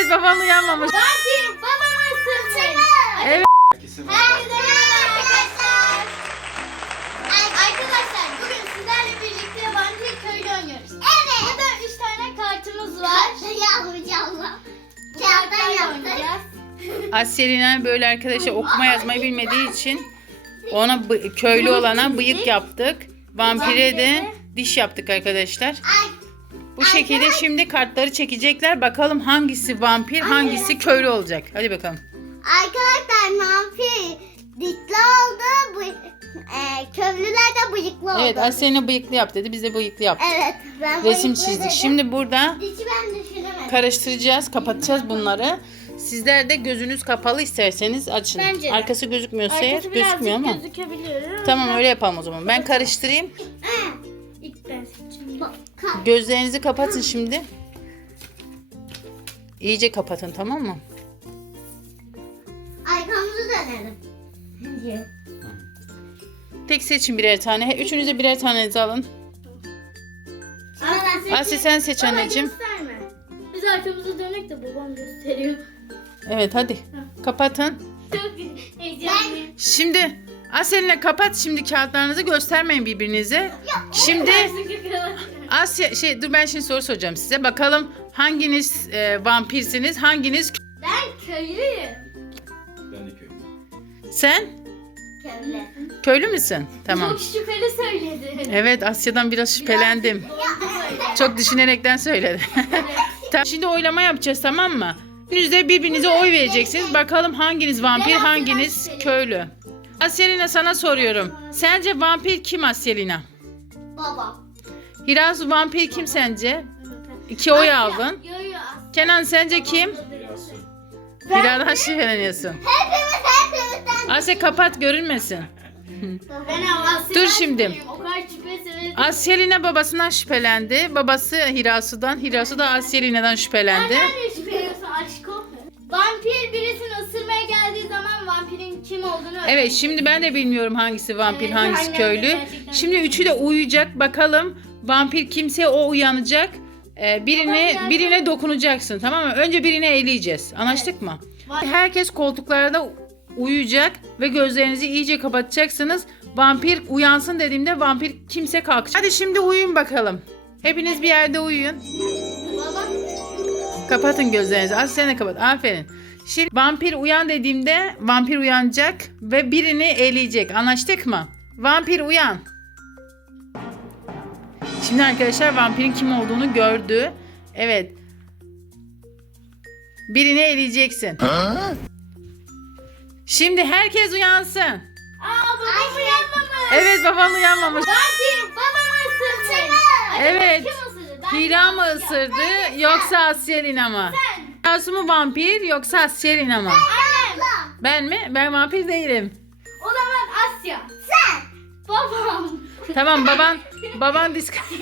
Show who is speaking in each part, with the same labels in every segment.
Speaker 1: Evet, baban uyanmamış.
Speaker 2: Vampir babamı ısırmış.
Speaker 1: Evet.
Speaker 2: Herkese merhaba arkadaşlar. Arkadaşlar bugün sizlerle birlikte vampir köylü oynuyoruz. Evet. Burada 3 tane kartımız var. Bu kartlarla oynayacağız.
Speaker 1: Asya'nın böyle arkadaşa okuma yazmayı bilmediği için ona köylü olana bıyık yaptık. Vampire de diş yaptık arkadaşlar. Bu şekilde şimdi kartları çekecekler. Bakalım hangisi vampir, hangisi köylü olacak. Hadi bakalım.
Speaker 2: Arkadaşlar vampir dikli oldu. Köylüler de bıyıklı oldu.
Speaker 1: Evet, Asya'nın bıyıklı yap dedi. Biz de bıyıklı yaptık.
Speaker 2: Evet. Ben
Speaker 1: Resim
Speaker 2: bıyıklı
Speaker 1: çizdik.
Speaker 2: dedim.
Speaker 1: Şimdi burada
Speaker 2: Dişi ben düşünemedim.
Speaker 1: karıştıracağız, kapatacağız bunları. Sizler de gözünüz kapalı isterseniz açın.
Speaker 2: Bence de.
Speaker 1: Arkası gözükmüyorsa eğer
Speaker 2: Arkası
Speaker 1: gözükmüyor ama.
Speaker 2: gözükebiliyor.
Speaker 1: Tamam, öyle yapalım o zaman. Ben karıştırayım.
Speaker 2: İlk ben seçeceğim.
Speaker 1: Gözlerinizi kapatın şimdi. İyice kapatın, tamam mı?
Speaker 2: Arkamızı dönelim.
Speaker 1: Tek seçin birer tane. Üçünüze birer tanenizi alın. Asya sen seç anneciğim.
Speaker 2: Gösterme. Biz arkamızı dönek de babam gösteriyor.
Speaker 1: Evet, hadi. Kapatın.
Speaker 2: Çok heyecanlıyım.
Speaker 1: Şimdi Asya'yla kapat şimdi kağıtlarınızı, göstermeyin birbirinize. Şimdi Asya dur, ben şimdi soru soracağım size. Bakalım hanginiz vampirsiniz, hanginiz
Speaker 2: Ben köylüyüm.
Speaker 3: Ben de köylü.
Speaker 1: sen
Speaker 2: Köylü.
Speaker 1: köylü müsün? Tamam.
Speaker 2: Çok şüpheli söyledi.
Speaker 1: Evet, Asya'dan biraz şüphelendim. Çok düşünerekten söyledi. Tamam, şimdi oylama yapacağız, tamam mı? Yüzde birbirinize oy vereceksiniz. Bakalım hanginiz vampir, hanginiz köylü. Asyelina, sana soruyorum. Sence vampir kim Asyelina?
Speaker 2: Babam.
Speaker 1: Hiraz, vampir kim sence? 2 oy aldın.
Speaker 2: Yo yo.
Speaker 1: Kenan, sence kim?
Speaker 3: Biraz su.
Speaker 1: Hira'dan şüpheleniyorsun.
Speaker 2: Hepimizden.
Speaker 1: Asya kapat, görünmesin.
Speaker 2: Ben Asya'dan
Speaker 1: Dur şimdi.
Speaker 2: şüpheliyim. O kadar şüphesiz.
Speaker 1: Asyelina babasından şüphelendi. Babası Hirasu'dan. Hirasu da Asyelina'dan şüphelendi.
Speaker 2: Nereden şüpheliyorsun aşko? Vampir birisini ısırmaya geldiği zaman vampirin kim olduğunu
Speaker 1: Evet, şimdi ben de bilmiyorum hangisi vampir,
Speaker 2: Evet,
Speaker 1: hangisi
Speaker 2: aynen,
Speaker 1: köylü.
Speaker 2: gerçekten.
Speaker 1: Şimdi üçü de uyuyacak. Bakalım vampir kimse o uyanacak. Birine dokunacaksın, tamam mı? Önce birini eleyeceğiz. Anlaştık mı? Herkes koltuklarda uyuyacak ve gözlerinizi iyice kapatacaksınız. Vampir uyansın dediğimde vampir kimse kalkacak. Hadi şimdi uyuyun bakalım. Hepiniz bir yerde uyuyun.
Speaker 2: Baba.
Speaker 1: Kapatın gözlerinizi. Az sen de kapat. Aferin. Şimdi vampir uyan dediğimde vampir uyanacak ve birini eleyecek. Anlaştık mı? Vampir uyan. Şimdi arkadaşlar vampirin kim olduğunu gördü. Evet. Birini eleyeceksin. Şimdi herkes uyansın.
Speaker 2: Babam uyanmamış.
Speaker 1: Evet, baban uyanmamış.
Speaker 2: Vampir babamı ısırmış.
Speaker 1: Evet.
Speaker 2: Kim ısırdı? Ben
Speaker 1: Hira mı
Speaker 2: Asya.
Speaker 1: ısırdı yoksa Asyelina mı?
Speaker 2: Sen.
Speaker 1: Hirasu mu vampir yoksa Asyelina mı?
Speaker 2: Annem.
Speaker 1: Ben mi? Ben vampir değilim.
Speaker 2: O zaman Asya. Sen. Babam.
Speaker 1: Tamam, baban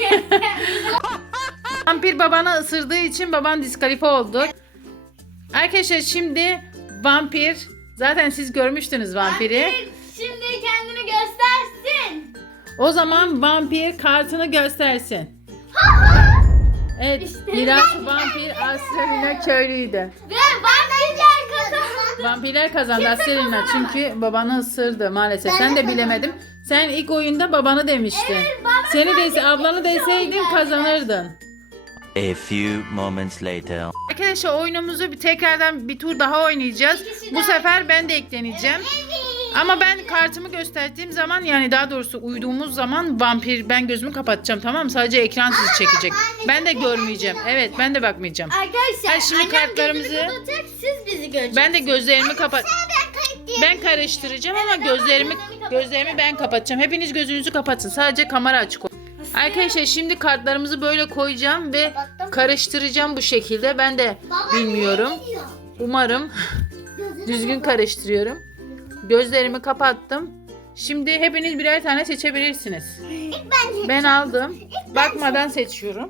Speaker 1: vampir babanı ısırdığı için baban diskalifiye oldu. Arkadaşlar şimdi vampir, zaten siz görmüştünüz vampiri.
Speaker 2: Vampir şimdi kendini göstersin.
Speaker 1: O zaman vampir kartını göstersin. Evet, Hiras vampir, Asyelina köylüydü.
Speaker 2: Ve vampirler kazandı.
Speaker 1: Vampirler kazandı
Speaker 2: Kimse
Speaker 1: Asyelina
Speaker 2: kazanamadı.
Speaker 1: çünkü babanı ısırdı maalesef. Sen de bilemedim. Sen ilk oyunda babanı demiştin.
Speaker 2: Evet, baba
Speaker 1: Seni
Speaker 2: sadece
Speaker 1: ablanı
Speaker 2: bir kişi
Speaker 1: deseydin
Speaker 2: oynadı.
Speaker 1: kazanırdın.
Speaker 4: A few moments later.
Speaker 1: Arkadaşlar oyunumuzu tekrardan bir tur daha oynayacağız.
Speaker 2: İkisi
Speaker 1: Bu
Speaker 2: de-
Speaker 1: sefer ben de ekleneceğim. Ama ben kartımı gösterdiğim zaman, yani daha doğrusu uyuduğumuz zaman vampir, ben gözümü kapatacağım, tamam mı? Sadece ekran sizi çekecek. Ben de görmeyeceğim. Evet, ben de bakmayacağım.
Speaker 2: Arkadaşlar
Speaker 1: Hadi şimdi
Speaker 2: annem
Speaker 1: kartlarımızı-
Speaker 2: gözünü kapatacak, siz bizi göreceksiniz.
Speaker 1: Ben de gözlerimi ben karıştıracağım ama gözlerimi ben kapatacağım. Hepiniz gözünüzü kapatın. Sadece kamera açık olsun. Arkadaşlar şimdi kartlarımızı böyle koyacağım ve karıştıracağım bu şekilde. Ben de bilmiyorum. Umarım düzgün karıştırıyorum. Gözlerimi kapattım. Şimdi hepiniz birer tane seçebilirsiniz. Ben aldım. Bakmadan seçiyorum.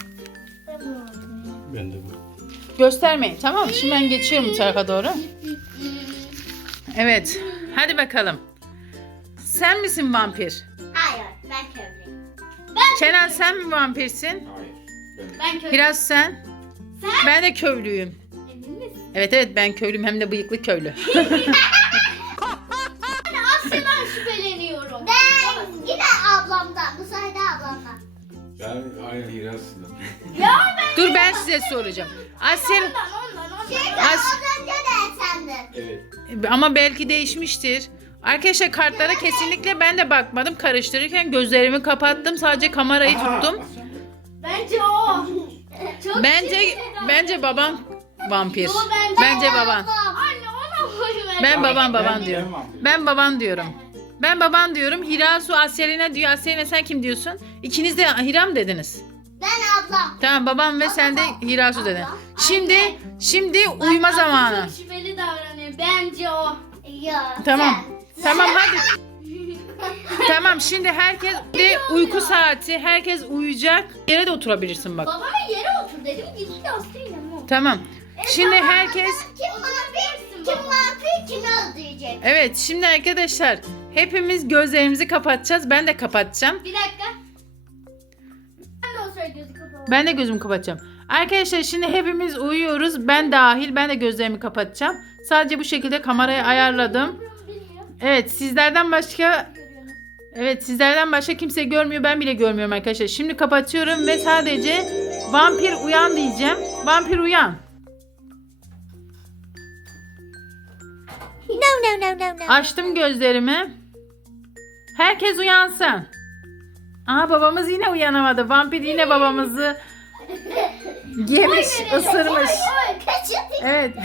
Speaker 3: Ben de bu.
Speaker 1: Göstermeyin, tamam mı? Şimdi ben geçiyorum bu tarafa doğru. Evet. Hadi bakalım. Sen misin vampir?
Speaker 2: Hayır, ben köylüyüm.
Speaker 1: Kenan, sen mi vampirsin?
Speaker 3: Hayır. Ben de.
Speaker 2: Ben köylüyüm.
Speaker 1: Biraz sen.
Speaker 2: Sen?
Speaker 1: Ben de köylüyüm.
Speaker 2: Emin
Speaker 1: Evet ben köylüyüm, hem de bıyıklı köylü.
Speaker 2: Ben Asya'dan şüpheleniyorum. Ben yine ablamdan. Bu sayede ablamdan.
Speaker 3: Ben aynı Hiras'ından.
Speaker 2: Ya ben
Speaker 1: Dur ben size soracağım. Asya
Speaker 2: ondan.
Speaker 1: As-
Speaker 2: Az önce de sendin.
Speaker 3: Evet.
Speaker 1: ama belki değişmiştir. Arkadaşlar kartlara kesinlikle ben de bakmadım. Karıştırırken gözlerimi kapattım. Sadece kamerayı tuttum.
Speaker 2: Bence o. Çok
Speaker 1: Bence baban vampir.
Speaker 2: Yo,
Speaker 1: Bence baban.
Speaker 2: Anne ona boy ver.
Speaker 1: Ben baban
Speaker 3: Ben
Speaker 1: diyorum.
Speaker 3: vampir.
Speaker 1: Ben baban diyorum. Ben baban diyorum. Hirasu Asya'line diyor. Asya'line sen kim diyorsun? İkiniz de Hiram dediniz.
Speaker 2: Ben ablam.
Speaker 1: Tamam babam ve sen de Hirasu dedin. Şimdi uyuma
Speaker 2: Bak,
Speaker 1: zamanı.
Speaker 2: Çok şüpheli davranıyor. Bence o. Ya.
Speaker 1: Tamam. Tamam hadi. Tamam şimdi herkes de uyku saati. Herkes uyuyacak. Yere de oturabilirsin bak.
Speaker 2: Babama yere otur dedim. Gitti Asya'yla mı?
Speaker 1: Tamam. Şimdi herkes
Speaker 2: Kim vampir kimi öldürecek?
Speaker 1: evet şimdi arkadaşlar hepimiz gözlerimizi kapatacağız. Ben de kapatacağım.
Speaker 2: Bir dakika. Ben de o sırada gözü kapalı.
Speaker 1: Ben de gözümü kapatacağım. Arkadaşlar şimdi hepimiz uyuyoruz. Ben dahil. Ben de gözlerimi kapatacağım. Sadece bu şekilde kamerayı ayarladım. Evet sizlerden başka kimse görmüyor. Ben bile görmüyorum arkadaşlar. Şimdi kapatıyorum ve sadece vampir uyan diyeceğim. Vampir uyan.
Speaker 2: No.
Speaker 1: Açtım gözlerimi. Herkes uyansın. Aha babamız yine uyanamadı. Vampir yine babamızı yemiş, ısırmış.
Speaker 2: Kaçın.
Speaker 1: Evet.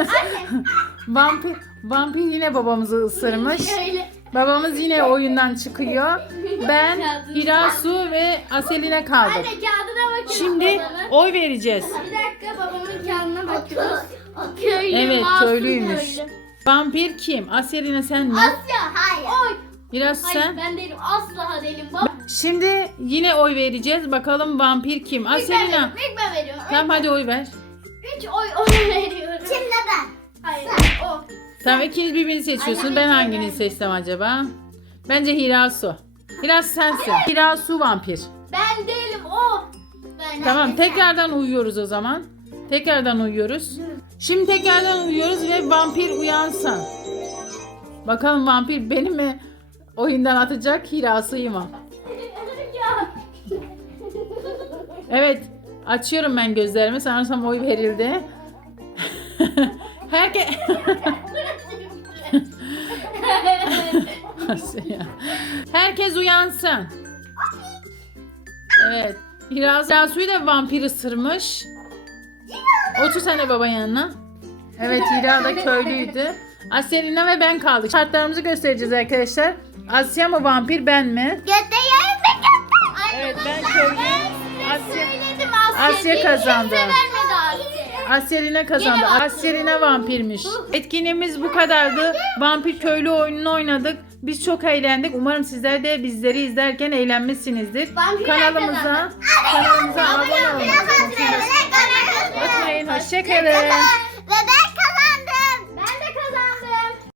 Speaker 1: vampir yine babamızı ısırmış.
Speaker 2: Şöyle.
Speaker 1: Babamız yine oyundan çıkıyor. Ben, Hirasu ve Aseline kaldık.
Speaker 2: Anne kağıdına bakın.
Speaker 1: Şimdi
Speaker 2: babanın.
Speaker 1: oy vereceğiz.
Speaker 2: Bir dakika babamın kağıdına bakıyoruz. Köylü,
Speaker 1: Evet
Speaker 2: masum
Speaker 1: köylüymüş.
Speaker 2: köylü.
Speaker 1: Vampir kim? Aseline sen mi?
Speaker 2: Asya. Hayır. Oy.
Speaker 1: Hirasu
Speaker 2: Hayır
Speaker 1: sen?
Speaker 2: ben değilim. Asla değilim. Baba.
Speaker 1: Şimdi yine oy vereceğiz. Bakalım vampir kim? Aselina.
Speaker 2: İlk ben veriyorum.
Speaker 1: Tamam hadi oy ver.
Speaker 2: 3 oy veriyorum. Şimdi ben. Hayır. O.
Speaker 1: Tamam ikiniz birbirini seçiyorsunuz. Ben hangini seçsem acaba? Bence Hirasu. Hirasu sensin. Hirasu vampir.
Speaker 2: Ben değilim o. Ben
Speaker 1: Tamam tekrardan uyuyoruz o zaman. Tekrardan uyuyoruz. Şimdi tekrardan uyuyoruz ve vampir uyansın. Bakalım vampir beni mi oyundan atacak, Hirasu'yu mu?
Speaker 2: Ya.
Speaker 1: Evet açıyorum ben gözlerimi. Sanırsam oy verildi. Herkes uyansın. Evet. Hirasu'yu da vampir ısırmış. Otur sen de baba yanına. Evet Hira da köylüydü. Aselina ve ben kaldık. Şartlarımızı göstereceğiz arkadaşlar. Asya mı vampir ben mi?
Speaker 2: Götürüyorum ve götür.
Speaker 1: Evet ben köylüyüm. Asya,
Speaker 2: Söyledim
Speaker 1: Asya kazandı.
Speaker 2: Kimse vermedi Asya.
Speaker 1: Asya'line kazandı. Asya'line vampirmiş. Etkinliğimiz bu kadardı. Vampir köylü oyununu oynadık. Biz çok eğlendik. Umarım sizler de bizleri izlerken eğlenmişsinizdir. Kanalımıza abone olmayı unutmayın. Hoşçakalın.